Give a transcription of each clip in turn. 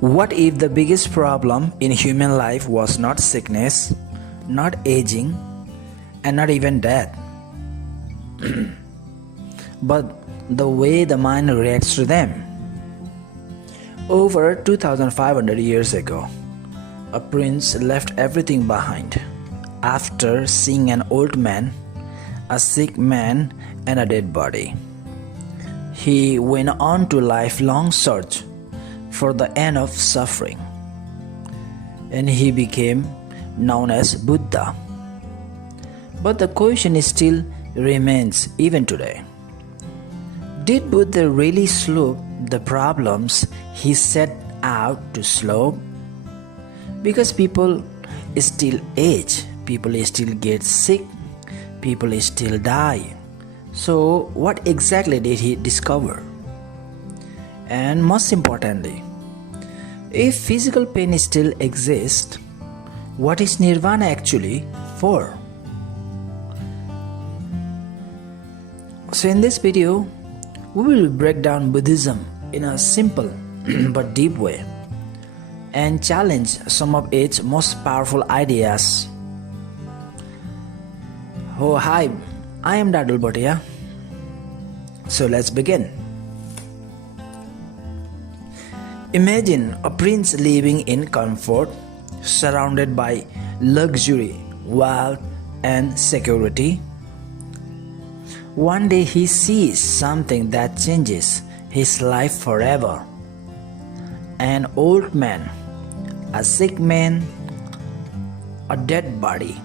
What if the biggest problem in human life was not sickness, not aging, and not even death, but the way the mind reacts to them? Over 2500 years ago, a prince left everything behind. After seeing an old man, a sick man, and a dead body, he went on to a lifelong search for the end of suffering, and he became known as Buddha. But the question still remains even today. Did Buddha really solve the problems he set out to solve? Because people still age, people still get sick, people still die. So what exactly did he discover? And most importantly, if physical pain still exists, what is nirvana actually for? So in this video, we will break down Buddhism in a simple but deep way and challenge some of its most powerful ideas. Oh hi, I am Dadul Bhatia. So let's begin. Imagine a prince living in comfort, surrounded by luxury, wealth, and security. One day he sees something that changes his life forever. An old man, a sick man, a dead body.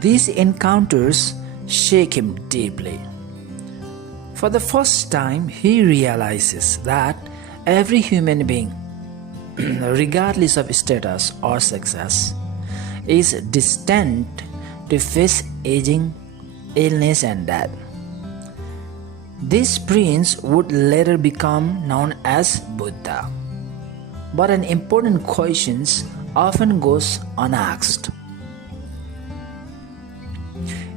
These encounters shake him deeply. For the first time, he realizes that every human being, regardless of status or success, is destined to face aging, illness, and death. This prince would later become known as Buddha. But an important question often goes unasked.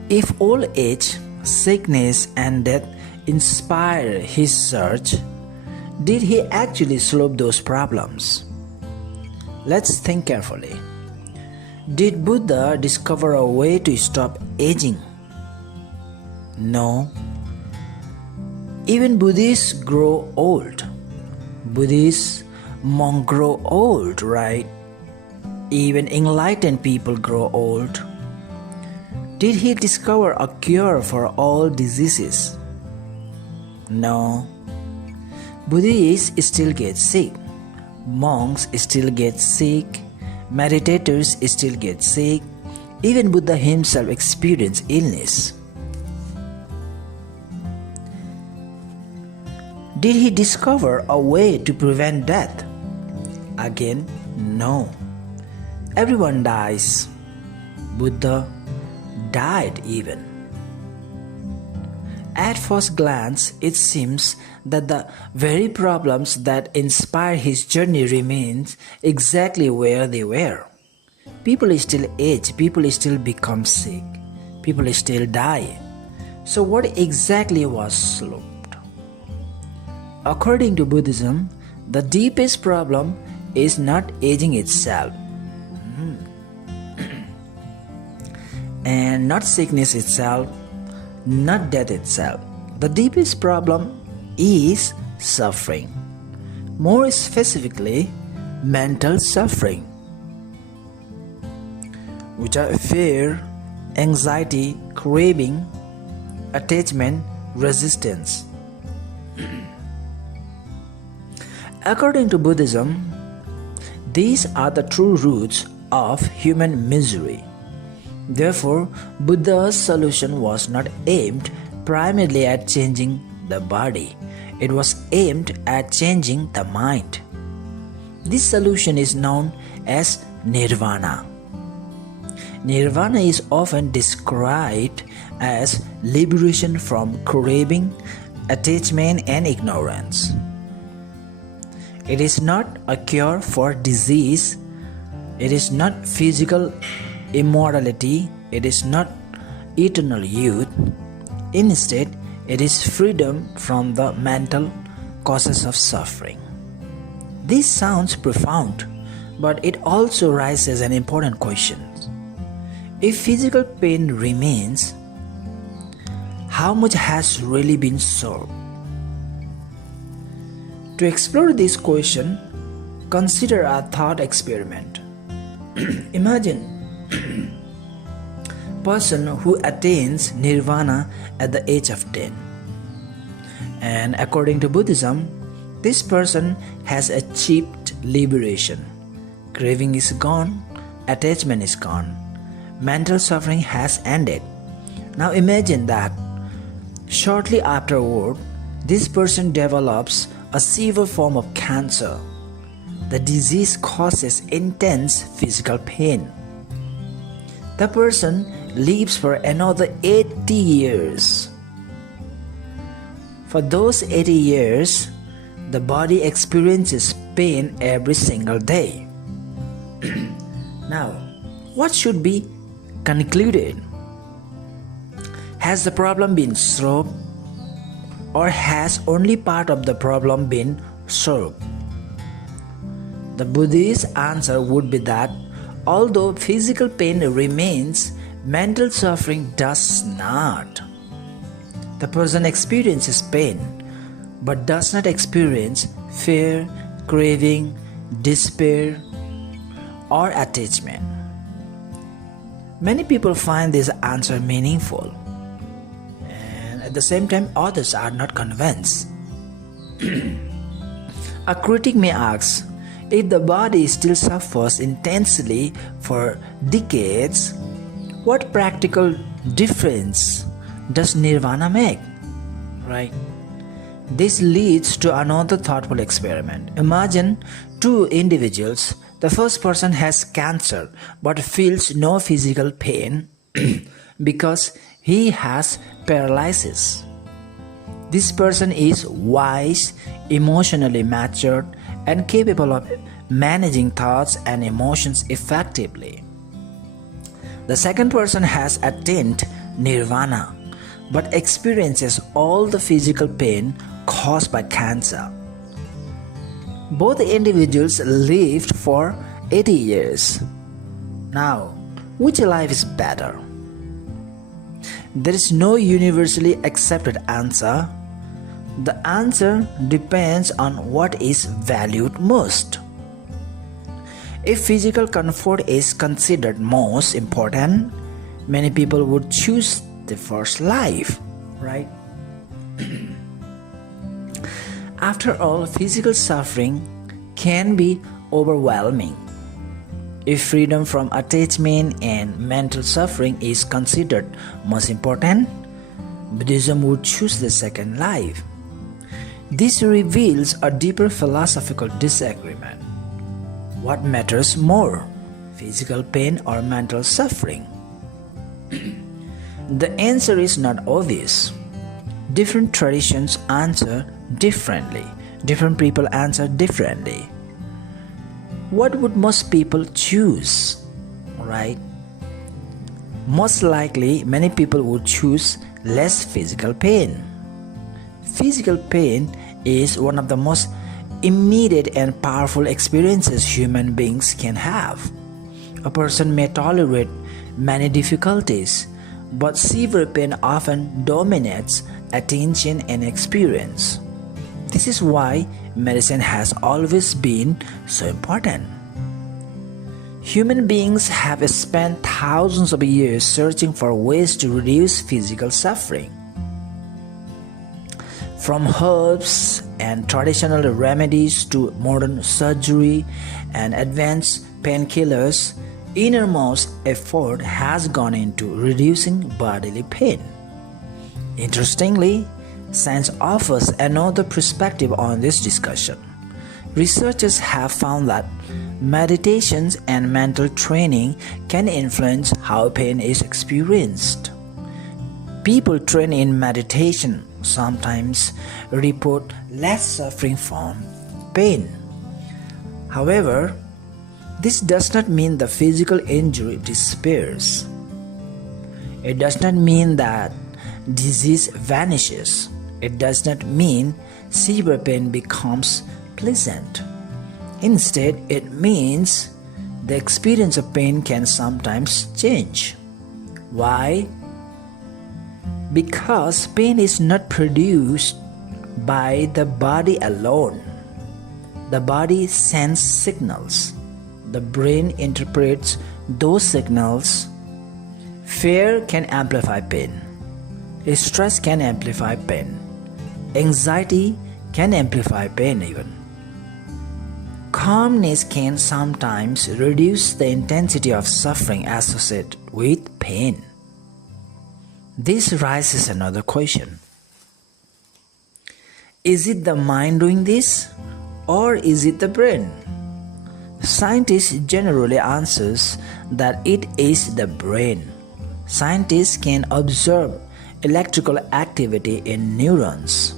If old age, sickness, and death inspire his search, did he actually solve those problems? Let's think carefully. Did Buddha discover a way to stop aging? No. Even Buddhists grow old. Buddhist monks grow old, right? Even enlightened people grow old. Did he discover a cure for all diseases? No. Buddhists still get sick. Monks still get sick. Meditators still get sick. Even Buddha himself experienced illness. Did he discover a way to prevent death? Again, no. Everyone dies. Buddha died even. At first glance, it seems that the very problems that inspire his journey remains exactly where they were. People still age, people still become sick, people still die. So what exactly was solved? According to Buddhism, the deepest problem is not aging itself, and not sickness itself, not death itself. The deepest problem is suffering. More specifically, mental suffering, which are fear, anxiety, craving, attachment, resistance. According to Buddhism, these are the true roots of human misery. Therefore, Buddha's solution was not aimed primarily at changing the body. It was aimed at changing the mind. This solution is known as nirvana. Nirvana is often described as liberation from craving, attachment, and ignorance. It is not a cure for disease. It is not physical immortality. It is not eternal youth. Instead, it is freedom from the mental causes of suffering. This sounds profound, but it also raises an important question. If physical pain remains, how much has really been solved? To explore this question, consider a thought experiment. Imagine a person who attains nirvana at the age of 10. And according to Buddhism, this person has achieved liberation. Craving is gone, attachment is gone, mental suffering has ended. Now imagine that shortly afterward, this person develops a severe form of cancer. The disease causes intense physical pain. The person lives for another 80 years. For those 80 years, the body experiences pain every single day. Now, what should be concluded? Has the problem been solved, or has only part of the problem been solved? The Buddhist answer would be that although physical pain remains, mental suffering does not. The person experiences pain, but does not experience fear, craving, despair, or attachment. Many people find this answer meaningful, and at the same time, others are not convinced. A critic may ask, if the body still suffers intensely for decades, what practical difference does nirvana make? Right? This leads to another thoughtful experiment. Imagine two individuals. The first person has cancer but feels no physical pain because he has paralysis. This person is wise, emotionally matured, and capable of managing thoughts and emotions effectively. The second person has attained nirvana but experiences all the physical pain caused by cancer. Both individuals lived for 80 years. Now, which life is better? There is no universally accepted answer. The answer depends on what is valued most. If physical comfort is considered most important, many people would choose the first life, right? After all, physical suffering can be overwhelming. If freedom from attachment and mental suffering is considered most important, Buddhism would choose the second life. This reveals a deeper philosophical disagreement. What matters more, physical pain or mental suffering? The answer is not obvious. Different traditions answer differently. Different people answer differently. What would most people choose, right? Most likely, many people would choose less physical pain. Physical pain is one of the most immediate and powerful experiences human beings can have. A person may tolerate many difficulties, but severe pain often dominates attention and experience. This is why medicine has always been so important. Human beings have spent thousands of years searching for ways to reduce physical suffering. From herbs and traditional remedies to modern surgery and advanced painkillers, innermost effort has gone into reducing bodily pain. Interestingly, science offers another perspective on this discussion. Researchers have found that meditations and mental training can influence how pain is experienced. People trained in meditation sometimes report less suffering from pain. However, this does not mean the physical injury disappears. It does not mean that disease vanishes. It does not mean severe pain becomes pleasant. Instead, it means the experience of pain can sometimes change. Why? Because pain is not produced by the body alone. The body sends signals. The brain interprets those signals. Fear can amplify pain. Stress can amplify pain. Anxiety can amplify pain even. Calmness can sometimes reduce the intensity of suffering associated with pain. This raises another question. Is it the mind doing this, or is it the brain? Scientists generally answer that it is the brain. Scientists can observe electrical activity in neurons.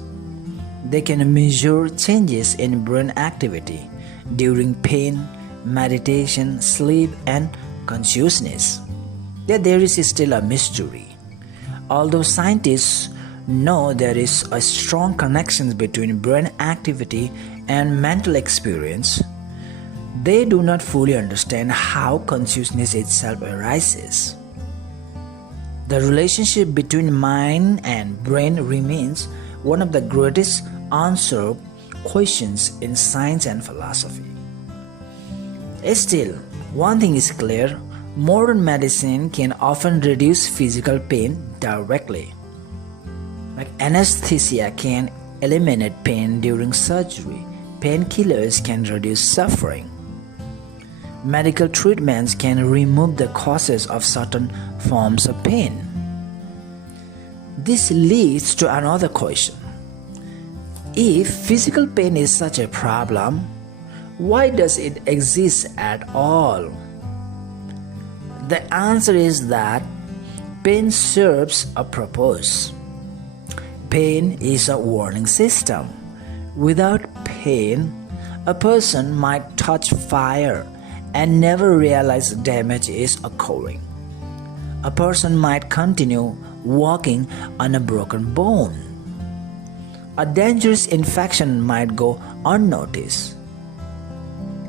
They can measure changes in brain activity during pain, meditation, sleep, and consciousness. Yet there is still a mystery. Although scientists know there is a strong connection between brain activity and mental experience, they do not fully understand how consciousness itself arises. The relationship between mind and brain remains one of the greatest unanswered questions in science and philosophy. Still, one thing is clear: modern medicine can often reduce physical pain directly. Like anesthesia can eliminate pain during surgery. Painkillers can reduce suffering. Medical treatments can remove the causes of certain forms of pain. This leads to another question. If physical pain is such a problem, why does it exist at all? The answer is that pain serves a purpose. Pain is a warning system. Without pain, a person might touch fire and never realize damage is occurring. A person might continue walking on a broken bone. A dangerous infection might go unnoticed.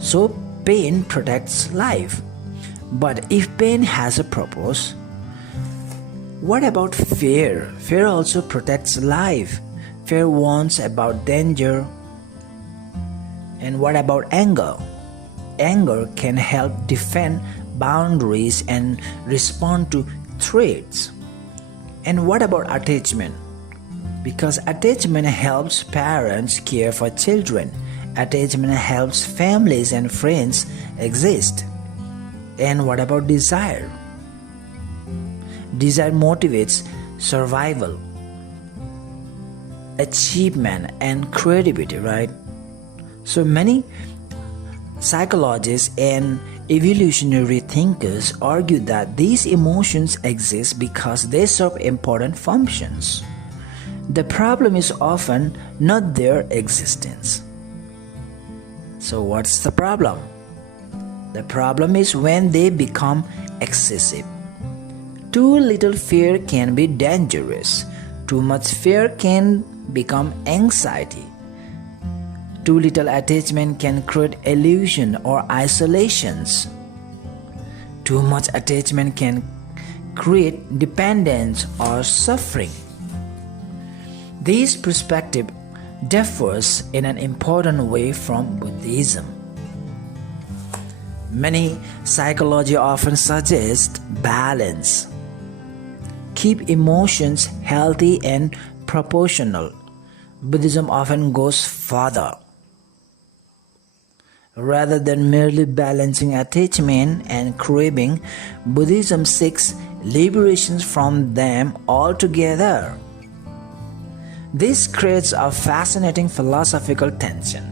So pain protects life. But if pain has a purpose, what about fear? Fear also protects life. Fear warns about danger. And what about anger? Anger can help defend boundaries and respond to threats. And what about attachment? Because attachment helps parents care for children. Attachment helps families and friends exist. And what about desire? Desire motivates survival, achievement, and creativity, right? So many psychologists and evolutionary thinkers argue that these emotions exist because they serve important functions. The problem is often not their existence. So what's the problem? The problem is when they become excessive. Too little fear can be dangerous. Too much fear can become anxiety. Too little attachment can create illusion or isolations. Too much attachment can create dependence or suffering. This perspective differs in an important way from Buddhism. Many psychology often suggest balance. Keep emotions healthy and proportional. Buddhism often goes further. Rather than merely balancing attachment and craving, Buddhism seeks liberation from them altogether. This creates a fascinating philosophical tension.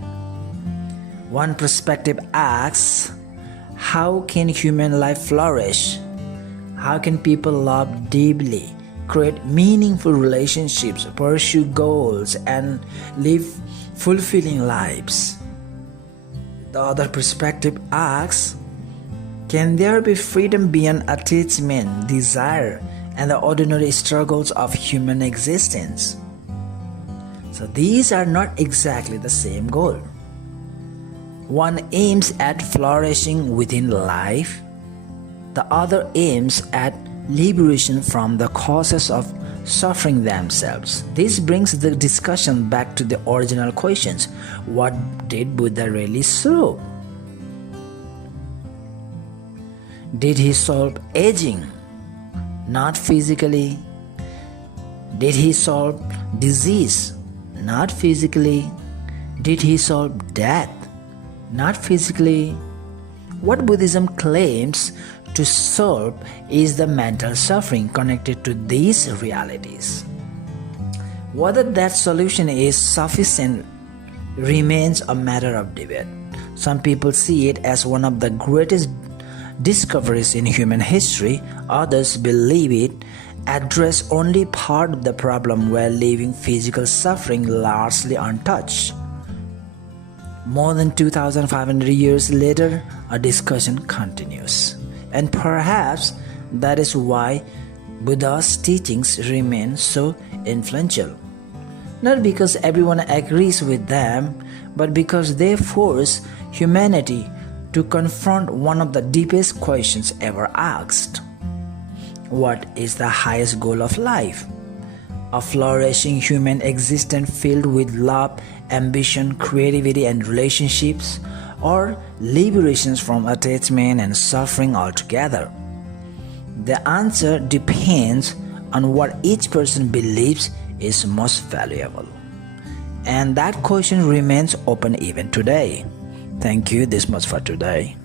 One perspective asks, how can human life flourish? How can people love deeply, create meaningful relationships, pursue goals, and live fulfilling lives? The other perspective asks, can there be freedom beyond attachment, desire, and the ordinary struggles of human existence? So these are not exactly the same goal. One aims at flourishing within life, the other aims at liberation from the causes of suffering themselves. This brings the discussion back to the original questions. What did Buddha really solve? Did he solve aging? Not physically. Did he solve disease? Not physically. Did he solve death? Not physically. What Buddhism claims to solve is the mental suffering connected to these realities. Whether that solution is sufficient remains a matter of debate. Some people see it as one of the greatest discoveries in human history, others believe it addressed only part of the problem while leaving physical suffering largely untouched. More than 2,500 years later, a discussion continues. And perhaps that is why Buddha's teachings remain so influential. Not because everyone agrees with them, but because they force humanity to confront one of the deepest questions ever asked. What is the highest goal of life? A flourishing human existence filled with love, ambition, creativity, and relationships, or liberations from attachment and suffering altogether? The answer depends on what each person believes is most valuable. And that question remains open even today. Thank you this much for today.